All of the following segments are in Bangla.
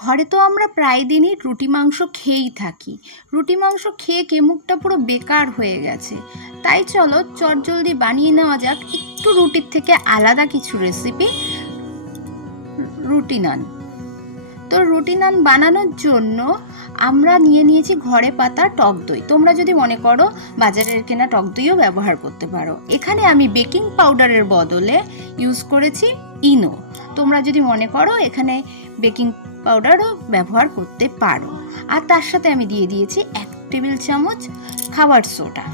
ঘরে তো আমরা প্রায় দিনই রুটি মাংস খেয়েই থাকি। রুটি মাংস খেয়ে মুখটা পুরো বেকার হয়ে গেছে। তাই চলো চটজলদি বানিয়ে নেওয়া যাক একটু রুটির থেকে আলাদা কিছু রেসিপি, রুটি নান। তো রুটি নান বানানোর জন্য আমরা নিয়ে নিয়েছি ঘরে পাতা টক দই। তোমরা যদি মনে করো বাজারের কেনা টক দইও ব্যবহার করতে পারো। এখানে আমি বেকিং পাউডারের বদলে ইউজ করেছি ইনো। তোমরা যদি মনে করো এখানে বেকিং পাউডারও ব্যবহার করতে পারো। আর তার সাথে আমি দিয়ে দিয়েছি 1 টেবিল চামচ খাবার সোডা।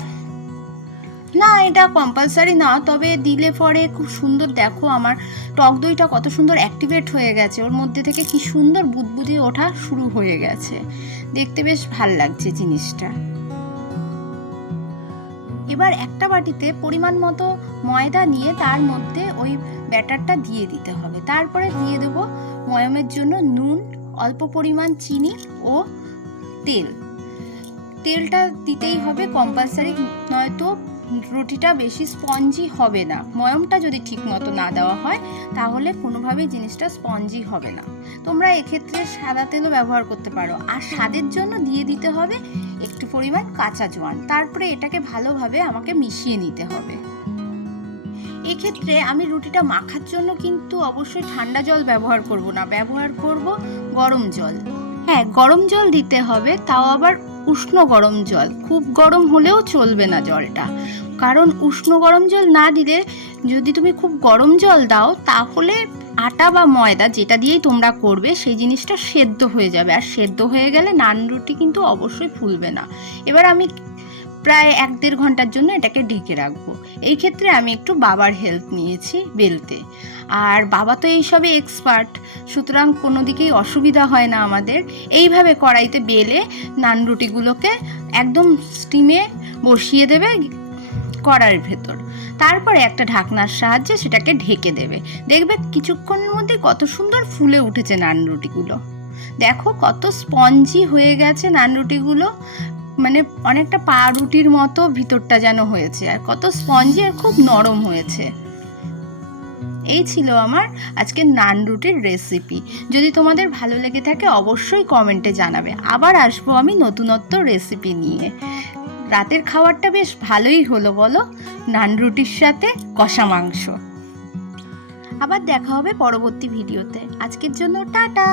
না, এটা কম্পালসারি না, তবে দিলে পরে খুব সুন্দর। দেখো আমার টক দইটা কত সুন্দর অ্যাক্টিভেট হয়ে গেছে, ওর মধ্যে থেকে কি সুন্দর বুদবুদে ওঠা শুরু হয়ে গেছে, দেখতে বেশ ভাল লাগছে জিনিসটা। এবার একটা বাটিতে পরিমাণ মতো ময়দা নিয়ে তার মধ্যে ওই ব্যাটারটা দিয়ে দিতে হবে। তারপরে দিয়ে দেবো ময়ামের জন্য নুন, অল্প পরিমাণ চিনি ও তেল। তেলটা দিতেই হবে কম্পালসারি, নয়তো রুটিটা বেশি স্পঞ্জি হবে না। ময়ামটা যদি ঠিক মতো না দেওয়া হয় তাহলে কোনোভাবেই জিনিসটা স্পঞ্জি হবে না। তোমরা এক্ষেত্রে সাদা তেলও ব্যবহার করতে পারো। আর স্বাদের জন্য দিয়ে দিতে হবে একটু পরিমাণ কাঁচা জোয়ান। তারপরে এটাকে ভালোভাবে আমাকে মিশিয়ে নিতে হবে। এক্ষেত্রে আমি রুটিটা মাখার জন্য কিন্তু অবশ্যই ঠান্ডা জল ব্যবহার করব না, ব্যবহার করব গরম জল। হ্যাঁ, গরম জল দিতে হবে, তাও আবার উষ্ণ গরম জল। খুব গরম হলেও চলবে না জলটা, কারণ উষ্ণ গরম জল না দিলে যদি তুমি খুব গরম জল দাও তাহলে আটা বা ময়দা যেটা দিয়েই তোমরা করবে সেই জিনিসটা সেদ্ধ হয়ে যাবে, আর সেদ্ধ হয়ে গেলে নান রুটি কিন্তু অবশ্যই ফুলবে না। এবার আমি প্রায় 1-1.5 ঘন্টার জন্য এটাকে ঢেকে রাখবো। এই ক্ষেত্রে আমি একটু বাবার হেল্প নিয়েছি বেলতে, আর বাবা তো এইসবে এক্সপার্ট, সুতরাং কোনো দিকেই অসুবিধা হয় না আমাদের। এইভাবে কড়াইতে বেলে নান রুটিগুলোকে একদম স্টিমে বসিয়ে দেবে কড়াইয়ের ভেতর। তারপরে একটা ঢাকনার সাহায্যে সেটাকে ঢেকে দেবে। দেখবে কিছুক্ষণের মধ্যে কত সুন্দর ফুলে উঠেছে নান রুটিগুলো। দেখো কত স্পঞ্জি হয়ে গেছে নান রুটিগুলো, মানে অনেকটা পাউরুটির মতো ভিতরটা যেন হয়েছে, আর কত স্পঞ্জি আর খুব নরম হয়েছে। এই ছিল আমার আজকে নান রুটির রেসিপি। যদি তোমাদের ভালো লেগে থাকে অবশ্যই কমেন্টে জানাবে। আবার আসবো আমি নতুনত্ব রেসিপি নিয়ে। রাতের খাবারটা বেশ ভালোই হলো বলো, নান রুটির সাথে কষা মাংস। আবার দেখা হবে পরবর্তী ভিডিওতে। আজকের জন্য টাটা।